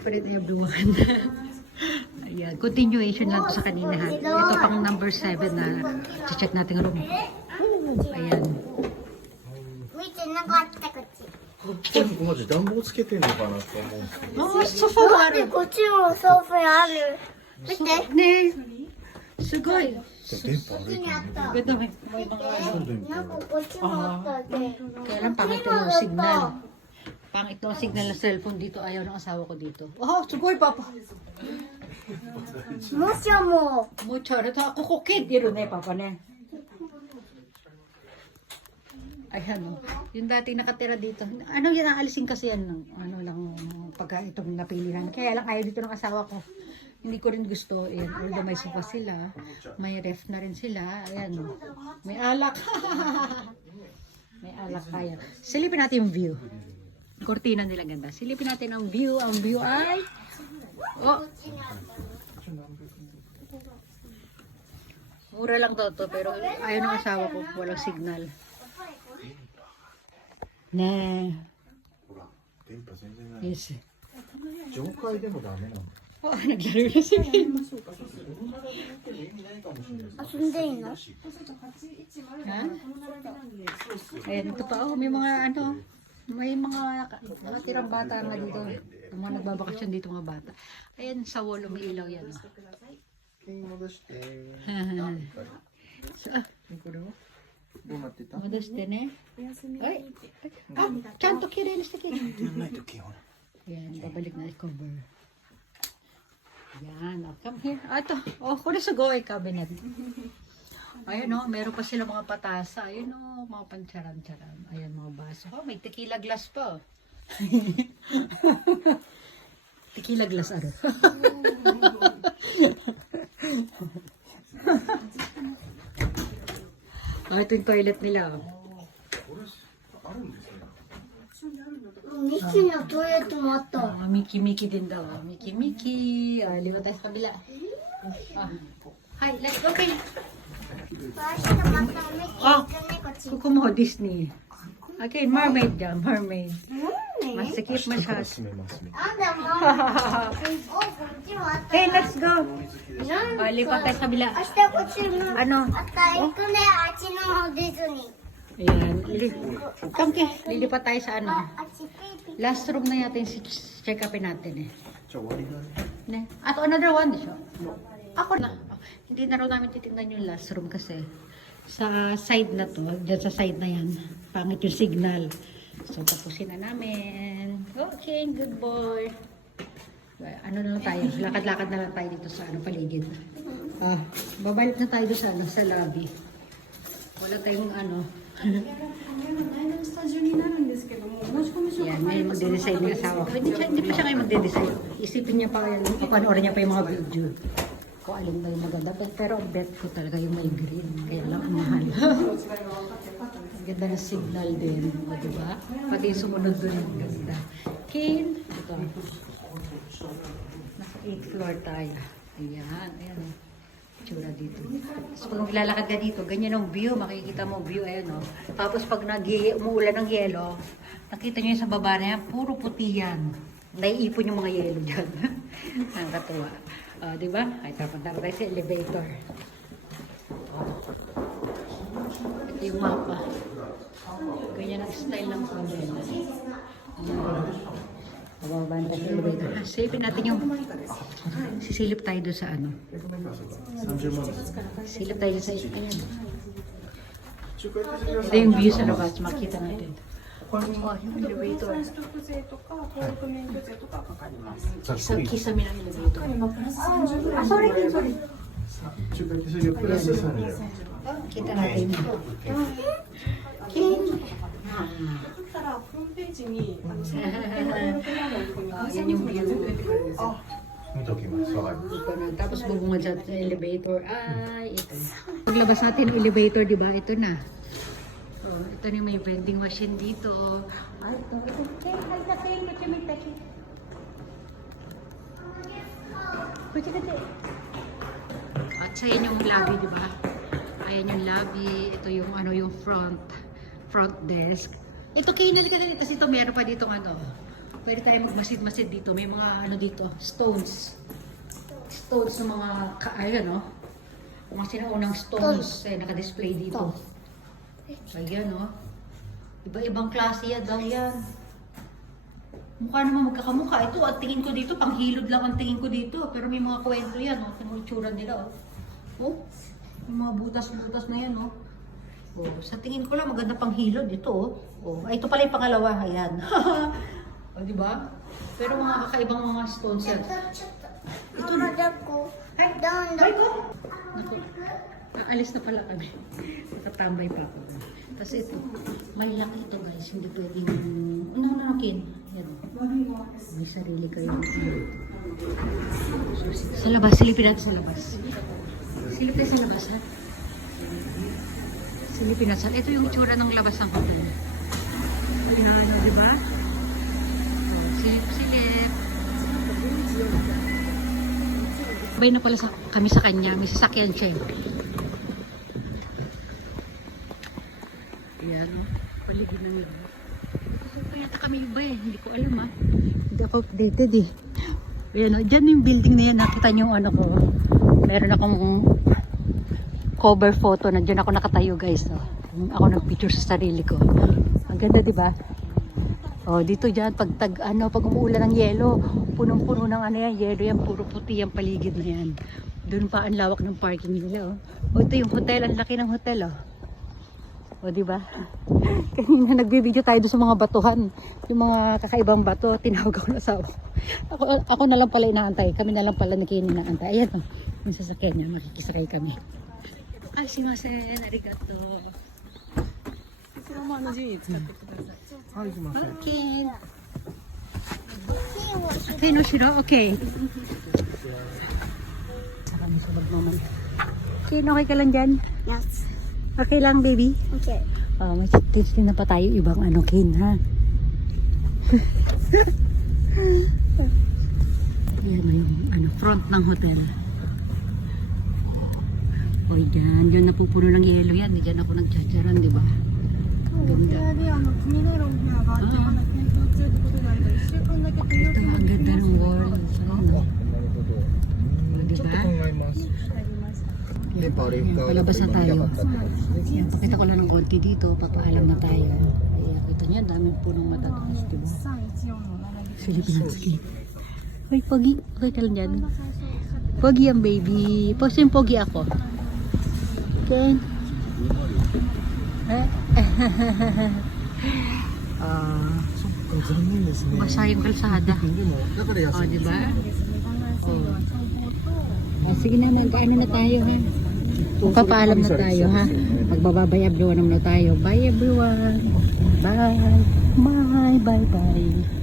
pa rin everyone. Ayan, continuation lang to sa kanina ha. Ito pang number 7 na check natin room. Ayan. 見てなかったこっち。ここまで暖房つけてんのかなと思うんですけど。 Oh, sofa mo でこっちもソファある。見て。 Ne. Sugoi. 電波悪いかな。 Ganda may mga なんかこっちもあったで。 kaya lang pangit yung signal. Pangit yung signal ng cellphone dito. Ayaw ng asawa ko dito. Oh, sugoi papa. もしも。 Mucho. Ito ako kukid. Iro na papa ne. Ayan o. Yung dati nakatira dito. Ano yun, aalisin kasi yan ng ano lang pagka itong napili na. Kaya lang ayaw dito ng asawa ko. Hindi ko rin gusto. Ayan, although may sofa sila. May ref na rin sila. Ayan o. May alak. May alak kaya. Silipin natin yung view. Kortina nila ganda. Silipin natin ang view. Ang view ay... Oh! Mura lang daw to pero ayaw ng asawa ko. Walang signal. Ne. ほら、電波全然ない。 Yes. 上階でもダメなの。 Oh, naglaro na si Ken. 遊んでいいの？ Ha? Ayan, ito pa oh, may mga ano, may mga tirang bata nga dito. Yung mga nagbabakasyon dito mga bata. Ayan, sa wall umiilaw yan. Oh. 戻して。 So, ah, これはどうなってた？ modeste ne? Ay, ah, chanto kirin sa kin. やんないときほら。 Ayan, babalik na i-cover. Ayan, oh, come here. Ah, ito. Oh, kuri sa goy cabinet. Ayun oh, meron pa sila mga patasa. Ayun oh, mga pancharan-charan. Ayan, mga baso. Oh, may tequila glass pa. Oh. Tequila glass, ano? Oh, ito yung toilet nila. Oh. これあるんですね。ミキのトイレットもあった。 Ah, Miki-Miki din daw. Ah. Miki-Miki. Ah, liwa tayo sa kabila. Ah. Hi, let's go, Kay. 明日またミキ行くねこっち。 Kuko mo, Disney. Okay, mermaid dyan, mermaid. Masikip 下から masyado. 閉めますね。なんだもん。おこっちもあった。 Okay, let's go. なんか Ah, lipat tayo sa kabila. 明日こっちも。 Ano? あった行くねあっちの方ディズニー。 Ayan. Come, Kay. Lilipat tayo sa ano. あっちピーピー。 Last room na yata yung check upin natin eh. じゃあ終わりだね。 Ne? At another one, siya. Ako na. Hindi na raw namin titingnan yung last room kasi sa side na to, dyan sa side na yan, pangit yung signal. So, tapusin na namin. Okay, good boy. Ano na lang tayo, lakad-lakad na lang tayo dito sa ano, paligid. Ah, babalik na tayo doon sa, ano, sa lobby. Wala tayong ano. Yan, may magde-design ng asawa ko. Hindi pa siya kayo magde-design. Isipin niya pa, panoorin niya pa yung mga video. Kung alin na yung maganda. Pero ang bet ko talaga yung may green. Kaya lang ang mahal. Ang ganda ng signal din. O, diba? Pati yung sumunod doon yung ganda. Kin. Ito. Nasa 8th floor tayo. Ayan. Ayan. Tsura dito. So, pag lalakad ka dito, ganyan ang view. Makikita mo view. Ayan o. Tapos pag umuulan ng yelo, nakita nyo yung sa baba na yan, puro puti yan. Naiipon yung mga yelo dyan. Ang katuwa. Diba? Ay, papunta tayo sa elevator. Ito yung mapa. Ganyan ang style ng pamela. Bababa na tayo sa elevator. Sipin natin yung... Sisilip tayo doon sa ano. 30万です。 Silip tayo sa... Ayan. Ito yung view sa labas. Makita natin. Oh, yung elevator. ざっくり。 Kisame ng elevator. Ah, sorry, sorry. 中華手数料プラス30。 Kita natin. King. たらホームページに Yan yung view. 見ときます。わかりまし Ito na. Tapos bubungad sa elevator. Ay, ito. Paglabas natin ng elevator, di ba? Ito na. Oh, ito na yung may vending machine dito. Ay, ito. Ito. Hey, hi na kayo. Ito may peki. Pwede ka At sa yan yung lobby, di ba? Ayan yung lobby. Ito yung ano yung front desk. Ito kayo nalika na. Tapos ito meron pa dito ano. Pwede tayo magmasid-masid dito. May mga ano dito, stones. Stones ng mga, ayan o. Mga sinaunang stones eh, naka-display dito. Ayan o. Iba-ibang klase yan daw yan. Mukha naman magkakamukha. Ito, at tingin ko dito, panghilod lang ang tingin ko dito. Pero may mga kwento yan o. Tingnan mo itsura nila o. Oh, may mga butas-butas na yan o. Oh, sa tingin ko lang maganda panghilod ito oh. Oh, ay ito pala yung pangalawa, ayan. O, di ba? Pero mga kakaibang mga stones yan. Ito na ko. Ay, Down, ay ko! Naku, aalis na pala kami. Nakatambay pa ako. Tapos ito, malaki ito guys. Hindi pwedeng, nanakin. Yan. May sarili kayo. So, sa labas, silipin natin sa labas. Silipin sa labas ha. Silipin natin. Ito yung itsura ng labas ng hotel. Pinano, di ba? Silip-silip. Sabay na pala kami sa kanya. May sasakyan siya. Ayan. Paligid na nila. Kaya kami iba eh. Hindi ko alam ha. Hindi ako updated eh. Ayan o. Diyan yung building na yan. Nakita niyo yung ano ko. Meron akong cover photo. Nandiyan ako nakatayo guys. Oh. Ako nag-picture sa sarili ko. Ang ganda di ba? Oh, dito diyan pag pag umuulan ng yelo, punong-puno ng ano yan, yelo yan, puro puti yung paligid na yan. Doon pa ang lawak ng parking nila, oh. Oh, ito yung hotel, ang laki ng hotel, oh. Oh, di ba? Kanina nagbi-video tayo doon sa mga batuhan, yung mga kakaibang bato, tinawag ako na asawa ko. Ako na lang pala inaantay, kami na lang pala ni Kenny inaantay. Ayan, oh. Yung sasakyan niya, makikisakay kami. Ay, sumasen, arigato. そのままの順位使ってください。 Okay. Okay, no, Shiro? Okay. Saka may sulog naman. Okay, okay ka lang dyan? Yes. Okay lang, baby? Okay. Oh, may testing na pa tayo ibang ano, Kin, ha? Ayan na yung ano, front ng hotel. O, dyan napupuno ng yelo yan. Dyan ako nagtsatsaran, di ba? Ganda. Ito, ang ganda ng walls. Ano? Di ちょっと ba? 考えます。電波あれが Palabas na tayo. なかったってことですね。 Yan, pakita ko lang ng konti dito. Papaalam na tayo. Ayan, kita niyo, daming punong matataas, di ba? Silipin natin. Sige. Hoy, Pogi. Okay ka lang dyan. Pogi ang baby. Pogi yung Pogi ako. Okay. Ah, そっか、残念ですね。 basa yung kalsada. でも、だから Oh, 安いん di です ba? よ。 Oh, sige na, mag-ano na tayo ha. Papaalam na tayo ha. Magbababay everyone na tayo. Bye everyone. Bye. Bye, bye, bye.